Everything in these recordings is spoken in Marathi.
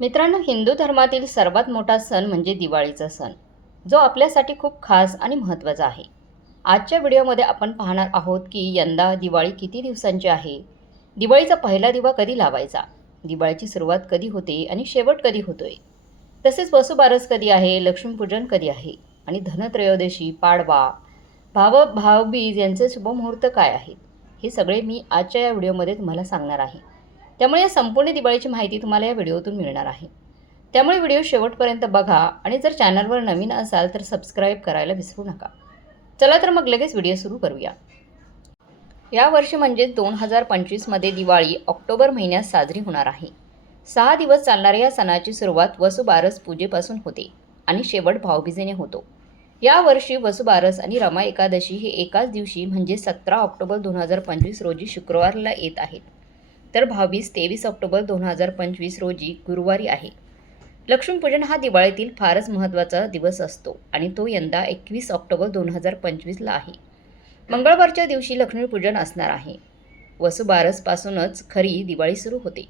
मित्रांनो हिंदू धर्मातील सर्वात मोठा सण म्हणजे दिवाळीचा सण. जो आपल्यासाठी खूप खास आणि महत्त्वाचा आहे. आजच्या व्हिडिओमध्ये आपण पाहणार आहोत की यंदा दिवाळी किती दिवसांची आहे? दिवाळीचा पहिला दिवा कधी लावायचा? दिवाळीची सुरुवात कधी होते आणि शेवट कधी होतोय? तसेच वसुबारस कधी आहे? लक्ष्मीपूजन कधी आहे? आणि धनत्रयोदशी पाडवा भाव भावबीज यांचे शुभमुहूर्त काय आहेत? हे सगळे मी आजच्या या व्हिडिओमध्ये तुम्हाला सांगणार आहे. त्यामुळे या संपूर्ण दिवाळीची माहिती तुम्हाला या व्हिडिओतून मिळणार आहे. त्यामुळे व्हिडिओ शेवटपर्यंत बघा आणि जर चॅनलवर नवीन असाल तर सबस्क्राईब करायला विसरू नका. चला तर मग लगेच व्हिडिओ सुरू करूया. या वर्षी म्हणजेच दोन हजार पंचवीसमध्ये दिवाळी ऑक्टोबर महिन्यात साजरी होणार आहे. सहा दिवस चालणाऱ्या या सणाची सुरुवात वसुबारस पूजेपासून होते आणि शेवट भाऊबीजेने होतो. या वर्षी वसुबारस आणि रमा एकादशी हे एकाच दिवशी म्हणजे सतरा ऑक्टोबर दोन हजार पंचवीस रोजी शुक्रवारला येत आहेत. तर बावीस तेवीस ऑक्टोबर दोन हजार पंचवीस रोजी गुरुवारी आहे. लक्ष्मीपूजन हा दिवाळीतील फारच महत्त्वाचा दिवस असतो आणि तो यंदा एकवीस ऑक्टोबर दोन हजार पंचवीसला आहे. मंगळवारच्या दिवशी लक्ष्मीपूजन असणार आहे. वसुबारसपासूनच खरी दिवाळी सुरू होते.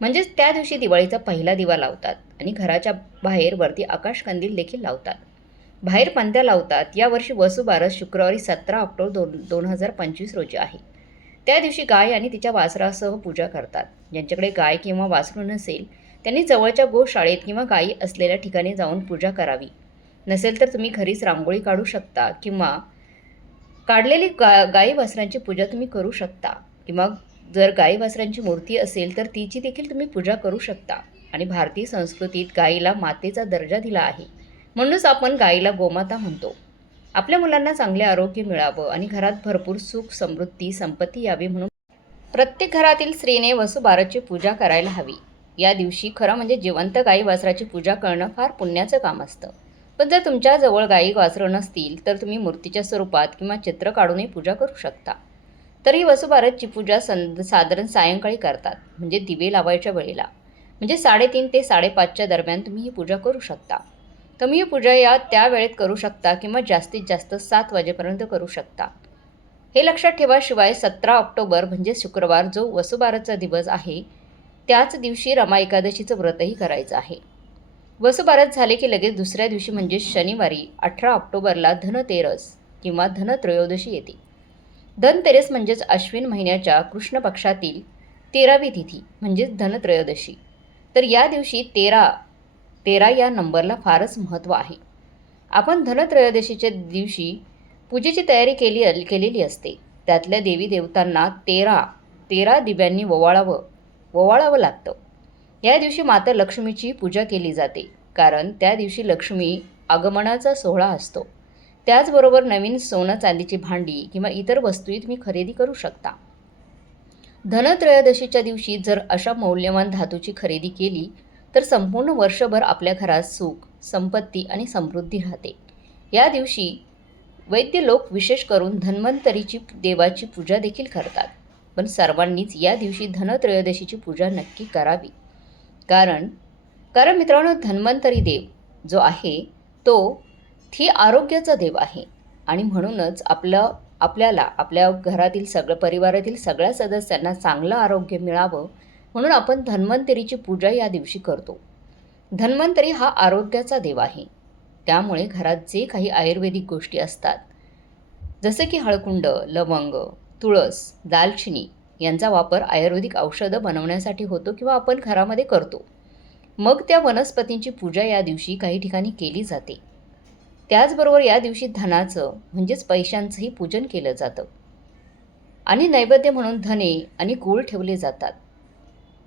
म्हणजेच त्या दिवशी दिवाळीचा पहिला दिवा लावतात आणि घराच्या बाहेर वरती आकाशकंदील देखील लावतात. बाहेर पंत्या लावतात. यावर्षी वसुबारस शुक्रवारी सतरा ऑक्टोबर दोन दोन हजार पंचवीस रोजी आहे. त्या दिवशी गाय आणि तिच्या वासरासह पूजा करतात. ज्यांच्याकडे गाय किंवा वासरू नसेल त्यांनी जवळच्या गोशाळेत किंवा गायी असलेल्या ठिकाणी जाऊन पूजा करावी. नसेल तर तुम्ही घरीच रांगोळी काढू शकता किंवा काढलेली गा गाई वासरांची पूजा तुम्ही करू शकता. किंवा जर गाई वासरांची मूर्ती असेल तर तिची देखील तुम्ही पूजा करू शकता. आणि भारतीय संस्कृतीत गाईला मातेचा दर्जा दिला आहे. म्हणूनच आपण गाईला गोमाता म्हणतो. आपल्या मुलांना चांगले आरोग्य मिळावं आणि घरात भरपूर सुख समृद्धी संपत्ती यावी म्हणून प्रत्येक घरातील स्त्रीने वसुबारसची पूजा करायला हवी. या दिवशी खरं म्हणजे जिवंत गाई वासराची पूजा करणं फार पुण्याचं काम असतं. पण जर तुमच्याजवळ गाई वासरं नसतील तर तुम्ही मूर्तीच्या स्वरूपात किंवा चित्र काढूनही पूजा करू शकता. तर ही वसुबारसची पूजा सं साधारण सायंकाळी करतात म्हणजे दिवे लावायच्या वेळेला. म्हणजे साडेतीन ते साडेपाचच्या दरम्यान तुम्ही ही पूजा करू शकता. तुम्ही ही पूजा या त्या वेळेत करू शकता किंवा जास्तीत जास्त सात वाजेपर्यंत करू शकता. हे लक्षात ठेवा शिवाय सतरा ऑक्टोबर म्हणजे शुक्रवार जो वसुबाराचा दिवस आहे त्याच दिवशी रमा एकादशीचं व्रतही करायचं आहे. वसुबारस झाले की लगेच दुसऱ्या दिवशी म्हणजे शनिवारी अठरा ऑक्टोबरला धनतेरस किंवा धनत्रयोदशी येते. धनतेरस म्हणजेच अश्विन महिन्याच्या कृष्ण पक्षातील तेरावी तिथी म्हणजेच धनत्रयोदशी. तर या दिवशी तेरा तेरा या नंबरला फारच महत्त्व आहे. आपण धनत्रयोदशीच्या दिवशी पूजेची तयारी केली केलेली असते. त्यातल्या देवी देवतांना तेरा तेरा दिव्यांनी ओवाळावं ओवाळावं लागतं. या दिवशी माता लक्ष्मीची पूजा केली जाते. कारण त्या दिवशी लक्ष्मी आगमनाचा सोहळा असतो. त्याचबरोबर नवीन सोनं चांदीची भांडी किंवा इतर वस्तूही तुम्ही खरेदी करू शकता. धनत्रयोदशीच्या दिवशी जर अशा मौल्यवान धातूची खरेदी केली तर संपूर्ण वर्षभर आपल्या घरात सुख संपत्ती आणि समृद्धी राहते. या दिवशी वैद्य लोक विशेष करून धन्वंतरीची देवाची पूजा देखील करतात. पण सर्वांनीच या दिवशी धनत्रयोदशीची पूजा नक्की करावी. कारण कारण मित्रांनो धन्वंतरी देव जो आहे तो थी आरोग्याचा देव आहे. आणि म्हणूनच आपलं आपल्याला आपल्या घरातील सगळं परिवारातील सगळ्या सदस्यांना चांगलं आरोग्य मिळावं म्हणून आपण धन्वंतरीची पूजा या दिवशी करतो. धन्वंतरी हा आरोग्याचा देव आहे. त्यामुळे घरात जे काही आयुर्वेदिक गोष्टी असतात जसे की हळकुंड लवंग तुळस दालचिनी यांचा वापर आयुर्वेदिक औषधं बनवण्यासाठी होतो किंवा आपण घरामध्ये करतो. मग त्या वनस्पतींची पूजा या दिवशी काही ठिकाणी केली जाते. त्याचबरोबर या दिवशी धनाचं म्हणजेच पैशांचंही पूजन केलं जातं. आणि नैवेद्य म्हणून धने आणि गूळ ठेवले जातात.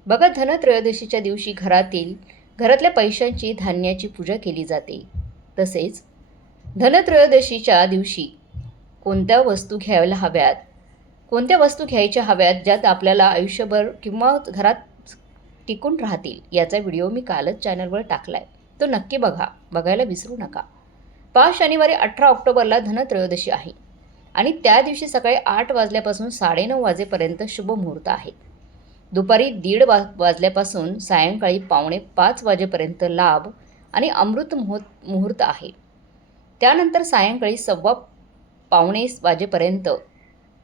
बघा धनत्रयोदशीच्या दिवशी घरातील घरातल्या पैशांची धान्याची पूजा केली जाते. तसेच धनत्रयोदशीच्या दिवशी कोणत्या वस्तू घ्यायला हव्यात? कोणत्या वस्तू घ्यायच्या हव्यात ज्यात आपल्याला आयुष्यभर किंवा घरात टिकून राहतील? याचा व्हिडिओ मी कालच चॅनलवर टाकला आहे तो नक्की बघा. बघायला विसरू नका. पाच शनिवारी अठरा ऑक्टोबरला धनत्रयोदशी आहे. आणि त्या दिवशी सकाळी आठ वाजल्यापासून साडेनऊ वाजेपर्यंत शुभ मुहूर्त आहे. दुपारी दीड वा वाजल्यापासून सायंकाळी पावणे पाच वाजेपर्यंत लाभ आणि अमृत मुहूर्त मुहूर्त आहे. त्यानंतर सायंकाळी सव्वा पावणे वाजेपर्यंत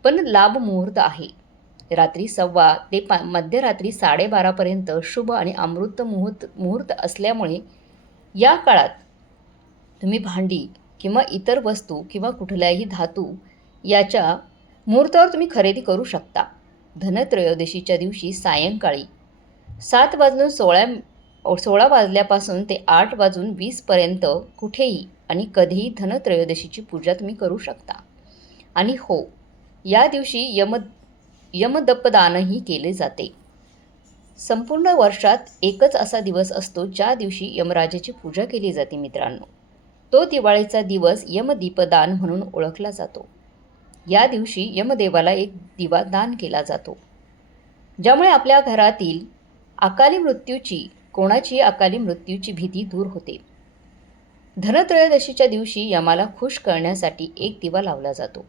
पण लाभ मुहूर्त आहे. रात्री सव्वा ते पा मध्यरात्री साडेबारापर्यंत शुभ आणि अमृत मुहूर्त मुहूर्त असल्यामुळे या काळात तुम्ही भांडी किंवा इतर वस्तू किंवा कुठल्याही धातू याच्या मुहूर्तावर तुम्ही खरेदी करू शकता. धनत्रयोदशीच्या दिवशी सायंकाळी सात वाजून सोळा सोळा वाजल्यापासून ते आठ वाजून वीसपर्यंत कुठेही आणि कधीही धनत्रयोदशीची पूजा तुम्ही करू शकता. आणि हो या दिवशी यम यमदप्पदानही केले जाते. संपूर्ण वर्षात एकच असा दिवस असतो ज्या दिवशी यमराजाची पूजा केली जाते मित्रांनो. तो दिवाळीचा दिवस यमदीपदान म्हणून ओळखला जातो. या दिवशी यमदेवाला एक दिवा दान केला जातो. ज्यामुळे आपल्या घरातील अकाली मृत्यूची कोणाची अकाली मृत्यूची भीती दूर होते. धनत्रयोदशीच्या दिवशी यमाला खुश करण्यासाठी एक दिवा लावला जातो.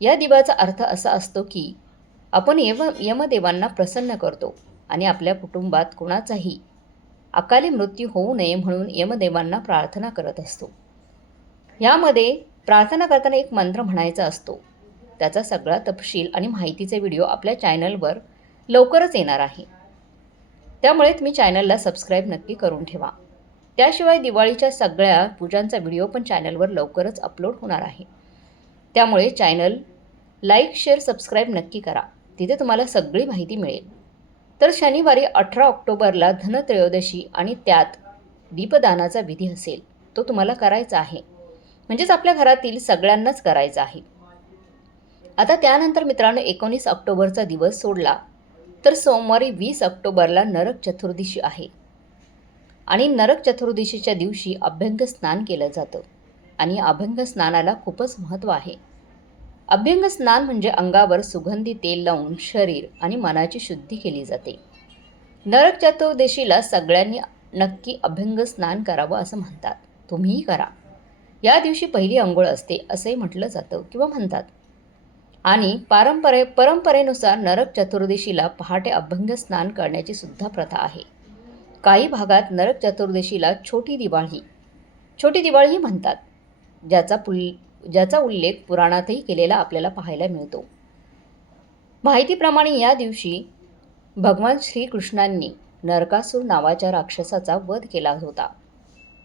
या दिवाचा अर्थ असा असतो की आपण यम यमदेवांना प्रसन्न करतो आणि आपल्या कुटुंबात कोणाचाही अकाली मृत्यू होऊ नये म्हणून यमदेवांना प्रार्थना करत असतो. यामध्ये प्रार्थना करताना एक मंत्र म्हणायचा असतो. त्याचा सगळा तपशील आणि माहितीचे व्हिडिओ आपल्या चॅनलवर लवकरच येणार आहे. त्यामुळे तुम्ही चॅनलला सबस्क्राईब नक्की करून ठेवा. त्याशिवाय दिवाळीच्या सगळ्या पूजांचा व्हिडिओ पण चॅनलवर लवकरच अपलोड होणार आहे. त्यामुळे चॅनल लाईक शेअर सबस्क्राईब नक्की करा. तिथे तुम्हाला सगळी माहिती मिळेल. तर शनिवारी अठरा ऑक्टोबरला धनत्रयोदशी आणि त्यात दीपदानाचा विधी असेल तो तुम्हाला करायचा आहे. म्हणजेच आपल्या घरातील सगळ्यांनाच करायचा आहे. आता त्यानंतर मित्रांनो एकोणीस ऑक्टोबरचा दिवस सोडला तर सोमवारी वीस ऑक्टोबरला नरक चतुर्दशी आहे. आणि नरक चतुर्दशीच्या दिवशी अभ्यंग स्नान केलं जातं. आणि अभ्यंग स्नानाला खूपच महत्त्व आहे. अभ्यंग स्नान म्हणजे अंगावर सुगंधी तेल लावून शरीर आणि मनाची शुद्धी केली जाते. नरक चतुर्दशीला सगळ्यांनी नक्की अभ्यंग स्नान करावं असं म्हणतात. तुम्हीही करा. या दिवशी पहिली अंघोळ असते असे म्हटलं जातं किंवा म्हणतात. आणि पारंपरे परंपरेनुसार नरक चतुर्दशीला पहाटे अभ्यंग स्नान करण्याची सुद्धा प्रथा आहे. काही भागात नरक चतुर्दशीला छोटी दिवाळी छोटी दिवाळीही म्हणतात ज्याचा पुल ज्याचा उल्लेख पुराणातही केलेला आपल्याला पाहायला मिळतो. माहितीप्रमाणे या दिवशी भगवान श्रीकृष्णांनी नरकासूर नावाच्या राक्षसाचा वध केला होता.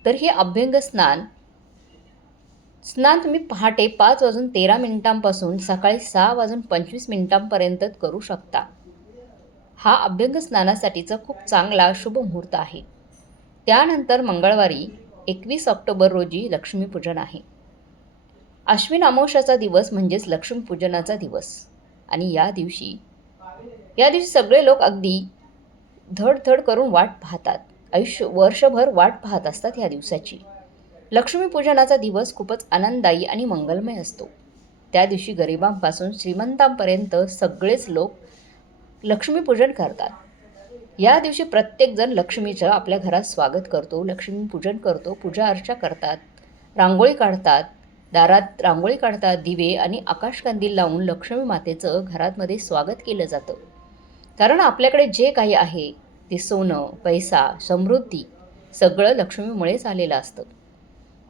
तर हे अभ्यंग स्नान स्नान तुम्ही पहाटे पाच वाजून तेरा मिनिटांपासून सकाळी सहा वाजून पंचवीस मिनिटांपर्यंत करू शकता. हा अभ्यंग स्नानासाठीचा खूप चांगला शुभ मुहूर्त आहे. त्यानंतर मंगळवारी एकवीस ऑक्टोबर रोजी लक्ष्मीपूजन आहे. अश्विन अमावश्याचा दिवस म्हणजेच लक्ष्मीपूजनाचा दिवस. आणि या दिवशी या दिवशी सगळे लोक अगदी धडधड करून वाट पाहतात. आयुष्य वर्षभर वाट पाहत असतात या दिवसाची. लक्ष्मीपूजनाचा दिवस खूपच आनंददायी आणि मंगलमय असतो. त्या दिवशी गरिबांपासून श्रीमंतांपर्यंत सगळेच लोक लक्ष्मीपूजन करतात. या दिवशी प्रत्येकजण लक्ष्मीचं आपल्या घरात स्वागत करतो लक्ष्मीपूजन करतो पूजा अर्चा करतात रांगोळी काढतात दारात रांगोळी काढतात दिवे आणि आकाशकंदील लावून लक्ष्मी मातेचं घरातमध्ये स्वागत केलं जातं. कारण आपल्याकडे जे काही आहे ते सोनं पैसा समृद्धी सगळं लक्ष्मीमुळेच आलेलं असतं.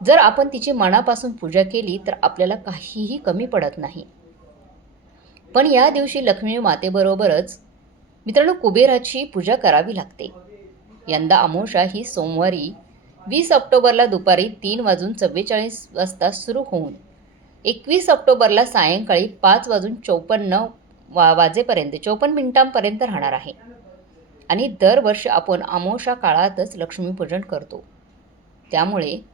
जर आपण तिची मनापासून पूजा केली तर आपल्याला काहीही कमी पडत नाही. पण या दिवशी लक्ष्मी मातेबरोबरच मित्रांनो कुबेराची पूजा करावी लागते. यंदा अमोशा ही सोमवारी वीस ऑक्टोबरला दुपारी तीन वाजून चव्वेचाळीस वाजता सुरू होऊन एकवीस ऑक्टोबरला सायंकाळी पाच वाजून चौपन्न वा वाजेपर्यंत चौपन्न मिनिटांपर्यंत राहणार आहे. आणि दरवर्षी आपण अमोशा काळातच लक्ष्मीपूजन करतो. त्यामुळे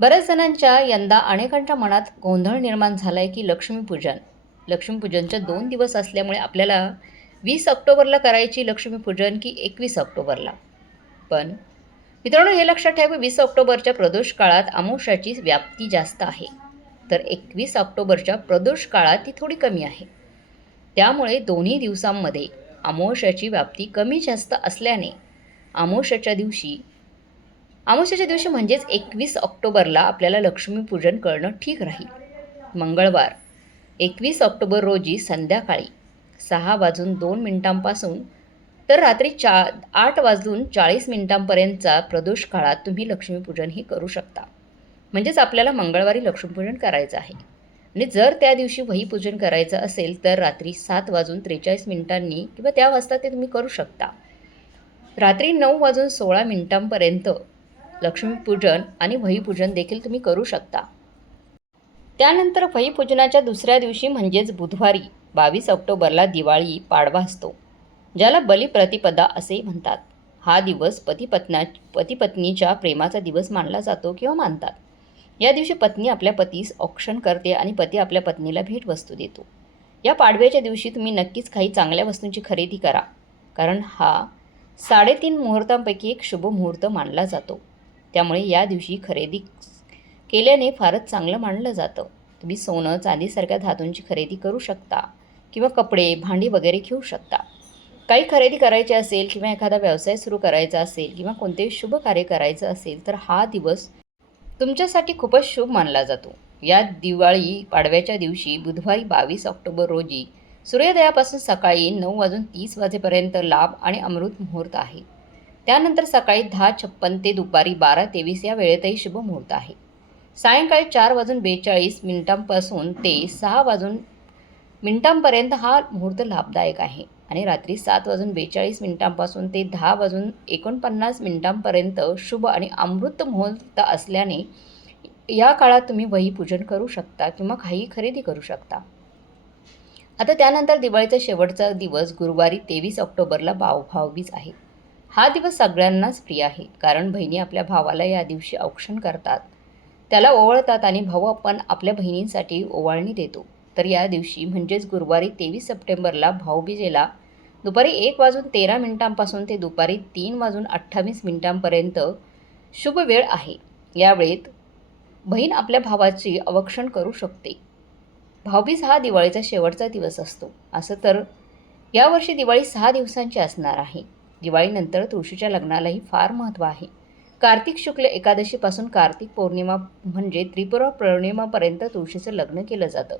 बऱ्याच जणांच्या यंदा अनेकांच्या मनात गोंधळ निर्माण झाला आहे की लक्ष्मीपूजन. लक्ष्मीपूजनच्या दोन दिवस असल्यामुळे आपल्याला वीस ऑक्टोबरला करायची लक्ष्मीपूजन की एकवीस ऑक्टोबरला. पण मित्रांनो हे लक्षात ठेवा वीस ऑक्टोबरच्या प्रदोष काळात अमावस्याची व्याप्ती जास्त आहे. तर एकवीस ऑक्टोबरच्या प्रदोष काळात ती थोडी कमी आहे. त्यामुळे दोन्ही दिवसांमध्ये अमावस्याची व्याप्ती कमी जास्त असल्याने अमावस्याच्या दिवशी अमावस्याच्या दिवशी म्हणजेच एकवीस ऑक्टोबरला आपल्याला लक्ष्मीपूजन करणं ठीक राहील. मंगळवार एकवीस ऑक्टोबर रोजी संध्याकाळी सहा वाजून दोन मिनिटांपासून तर रात्री चा आठ वाजून चाळीस मिनिटांपर्यंतचा प्रदोष काळात तुम्ही लक्ष्मीपूजनही करू शकता. म्हणजेच आपल्याला मंगळवारी लक्ष्मीपूजन करायचं आहे. आणि जर त्या दिवशी वहीपूजन करायचं असेल तर रात्री सात वाजून त्रेचाळीस मिनिटांनी किंवा त्या वाजता ते तुम्ही करू शकता. रात्री नऊ वाजून सोळा मिनिटांपर्यंत लक्ष्मीपूजन आणि वहीपूजन देखील तुम्ही करू शकता. त्यानंतर वहीपूजनाच्या दुसऱ्या दिवशी म्हणजेच बुधवारी बावीस ऑक्टोबरला दिवाळी पाडवा असतो ज्याला बलिप्रतिपदा असेही म्हणतात. हा दिवस पतीपत्ना पतीपत्नीच्या प्रेमाचा दिवस मानला जातो किंवा मानतात. या दिवशी पत्नी आपल्या पतीस औक्षण करते आणि पती आपल्या पत्नीला भेटवस्तू देतो. या पाडव्याच्या दिवशी तुम्ही नक्कीच काही चांगल्या वस्तूंची खरेदी करा कारण हा साडेतीन मुहूर्तांपैकी एक शुभ मुहूर्त मानला जातो. त्यामुळे या दिवशी खरेदी केल्याने फारच चांगलं मानलं जातं. तुम्ही सोनं चांदीसारख्या धातूंची खरेदी करू शकता किंवा कपडे भांडी वगैरे घेऊ शकता. काही खरेदी करायची असेल किंवा एखादा व्यवसाय सुरू करायचा असेल किंवा कोणतेही शुभ कार्य करायचं असेल तर हा दिवस तुमच्यासाठी खूपच शुभ मानला जातो. या दिवाळी पाडव्याच्या दिवशी बुधवारी बावीस ऑक्टोबर रोजी सूर्योदयापासून सकाळी नऊ वाजून तीस वाजेपर्यंत लाभ आणि अमृत मुहूर्त आहे. त्यानंतर सकाळी दहा छप्पन ते दुपारी बारा तेवीस या वेळेतही शुभ मुहूर्त आहे. सायंकाळी चार वाजून बेचाळीस मिनिटांपासून ते सहा वाजून मिनिटांपर्यंत हा मुहूर्त लाभदायक आहे आणि रात्री सात वाजून बेचाळीस मिनिटांपासून ते दहा वाजून एकोणपन्नास मिनिटांपर्यंत शुभ आणि अमृत मुहूर्त असल्याने या काळात तुम्ही वही पूजन करू शकता किंवा काही खरेदी करू शकता. आता त्यानंतर दिवाळीचा शेवटचा दिवस गुरुवारी तेवीस ऑक्टोबरला भाव आहे. हा दिवस सगळ्यांनाच प्रिय आहे. कारण बहिणी आपल्या भावाला या दिवशी औक्षण करतात. त्याला ओवळतात आणि भाऊ आपण आपल्या बहिणींसाठी ओवाळणी देतो. तर या दिवशी म्हणजेच गुरुवारी तेवीस सप्टेंबरला भाऊबीजेला दुपारी एक वाजून तेरा मिनिटांपासून ते दुपारी तीन वाजून अठ्ठावीस मिनिटांपर्यंत शुभ वेळ आहे. या वेळेत बहीण आपल्या भावाची अवक्षण करू शकते. भाऊबीज हा दिवाळीचा शेवटचा दिवस असतो. असं तर यावर्षी दिवाळी सहा दिवसांची असणार आहे. दिवाळीनंतर तुळशीच्या लग्नालाही फार महत्त्व आहे. कार्तिक शुक्ल एकादशीपासून कार्तिक पौर्णिमा म्हणजे त्रिपुरा पौर्णिमापर्यंत तुळशीचं लग्न केलं जातं.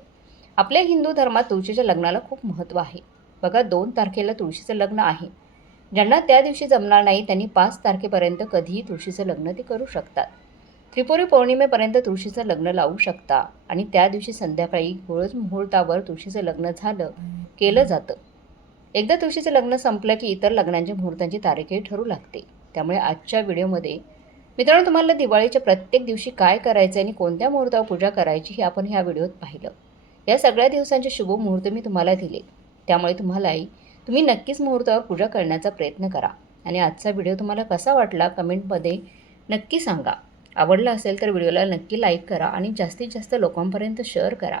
आपल्या हिंदू धर्मात तुळशीच्या लग्नाला खूप महत्त्व आहे. बघा दोन तारखेला तुळशीचं लग्न आहे. ज्यांना त्या दिवशी जमणार नाही त्यांनी पाच तारखेपर्यंत कधीही तुळशीचं लग्न ते करू शकतात. त्रिपुरी पौर्णिमेपर्यंत तुळशीचं लग्न लावू शकता आणि त्या दिवशी संध्याकाळी गोळज मुहूर्तावर तुळशीचं लग्न झालं केलं जातं. एकदा तुळशीचं लग्न संपलं की इतर लग्नांच्या मुहूर्तांची तारीखही ठरू लागते. त्यामुळे आजच्या व्हिडिओमध्ये मित्रांनो तुम्हाला दिवाळीच्या प्रत्येक दिवशी काय करायचं आणि कोणत्या मुहूर्तावर पूजा करायची हे आपण ह्या व्हिडिओत पाहिलं. या सगळ्या दिवसांचे शुभ मुहूर्त मी तुम्हाला दिले. त्यामुळे तुम्हालाही तुम्ही नक्कीच मुहूर्तावर पूजा करण्याचा प्रयत्न करा. आणि आजचा व्हिडिओ तुम्हाला कसा वाटला कमेंटमध्ये नक्की सांगा. आवडला असेल तर व्हिडिओला नक्की लाईक करा आणि जास्तीत जास्त लोकांपर्यंत शेअर करा.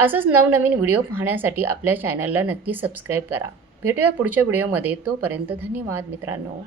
असंच नवनवीन व्हिडिओ पाहण्यासाठी आपल्या चॅनलला नक्की सबस्क्राईब करा. भेटूया पुढच्या व्हिडिओमध्ये. तोपर्यंत धन्यवाद मित्रांनो.